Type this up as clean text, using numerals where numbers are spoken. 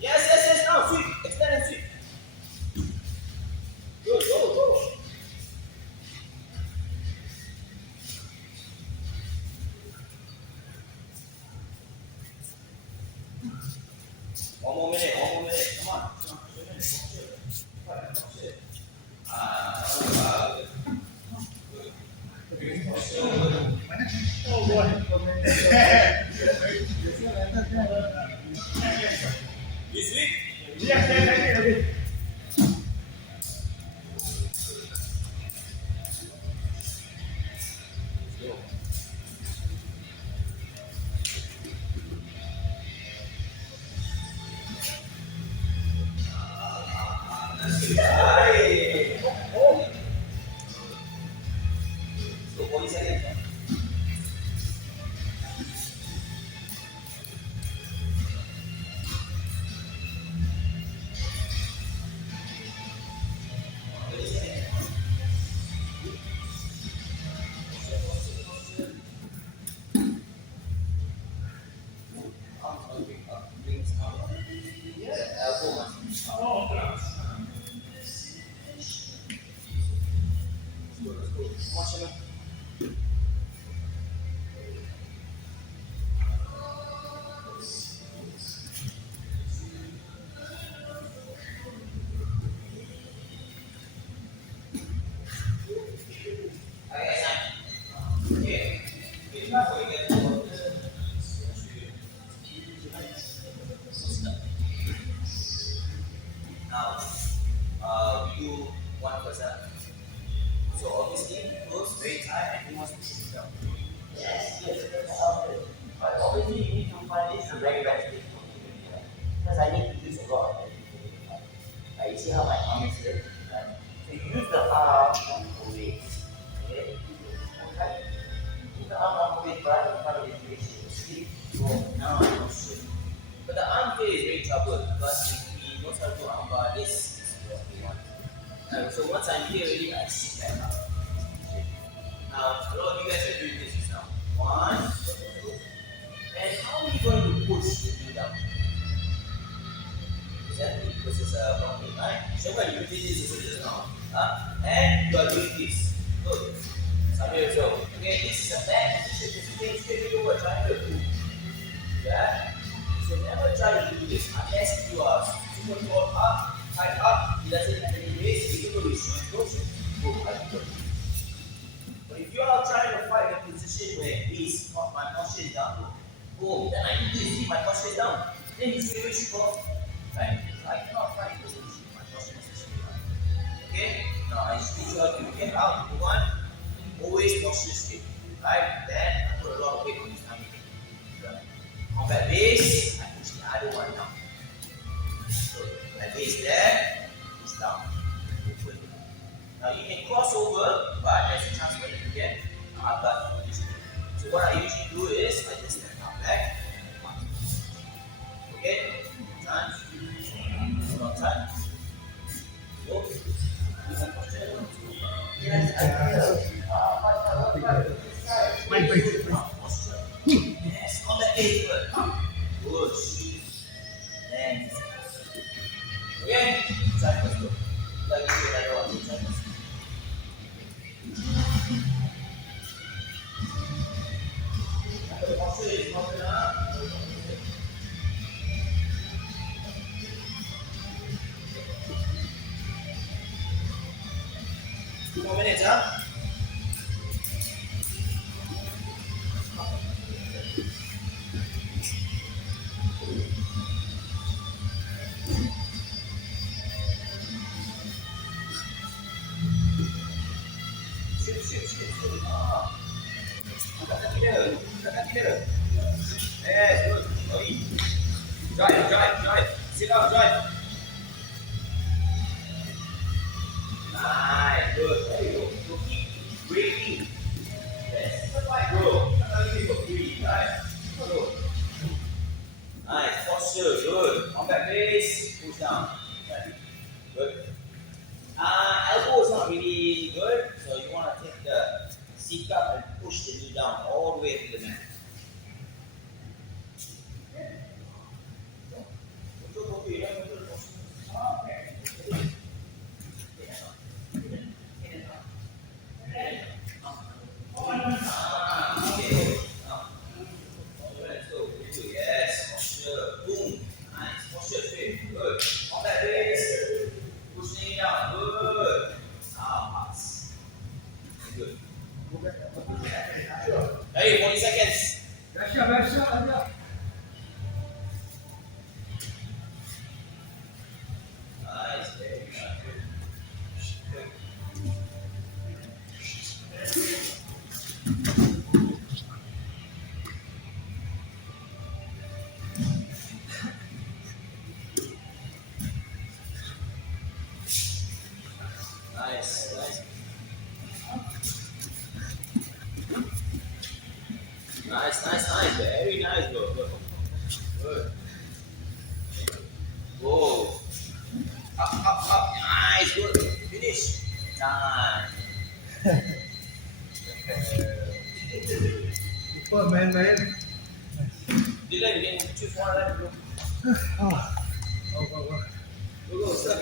Yes, yes, yes. Now sweep. Extend and sweep. Go, go, go. One more minute. One more minute. Come on. Come on. 2 minutes. Oh boy. You sweep. Yes, yes, I did. Go. Hey. Oh. So 40 seconds. Brings up. Yeah. Elbow must. Oh, class. Let's go. Let's go. Watch him. Okay. Before we get to now, we do 1%. So obviously, goes very tight and he wants to push it down. Yes, yes, that's okay. But obviously you need to find this the very best way to do it, right? Because I need to use a lot of it. Right? You see how my arm is here? Right? So you use the arm on the waist. Okay? Okay? Use the arm on the waist right in front of his waist. Sleep. Go. Now I will shoot. But the arm here is very trouble because if we don't have to armbar, this is what we want. So once I'm here already, I sit back up. Now, a lot of you guys are doing this just now. 1, 2. And how are you going to push the knee down? Exactly, because it's a problem, right? So when you did this just now, and you are doing this. Good. Samir as well. Okay, this is a bad position. This is straight over triangle. Yeah? So never try to do this unless you are super tall up, high up, it doesn't have any base, even though you should, don't shoot, go high. But if you are trying to fight a position where he's not, my posture is down, boom, then I need to see my posture is down. Then he's straight away shoot off. Right? So I cannot fight this position, my posture is straight down. Okay? Now I just make sure you get out, move on, always posture straight. Right? Then I put a lot of weight on his tummy. Combat base, I push the other one down. So my base there, push down. Open. Now you can cross over, but there's a chance where you get gut. So what I usually do is I just step out back. Okay? Turn. Not turn. Go. Yes, combat base. Push. Then okay? Side first go. Lagi another one. Side first. The posture is not enough. 2 more minutes, huh? Shoot. Angkat kaki dia. Yes, good. Oi. Drive. Sit up, drive. Nice, good. There you go. So keep breathing. Yes, fight, bro. Breathe, right? Good. Nice, posture, good. Combat base, push down. Right. Good. Elbow is not really good, so you want to take the seat up and push the knee down all the way to the mat. Control both your Nice, very nice, bro. Good. Good. Go. Up. Nice, good. Finish. Nice. Super man. Dylan, you can choose one, right? Go. Oh, go. Go, sir.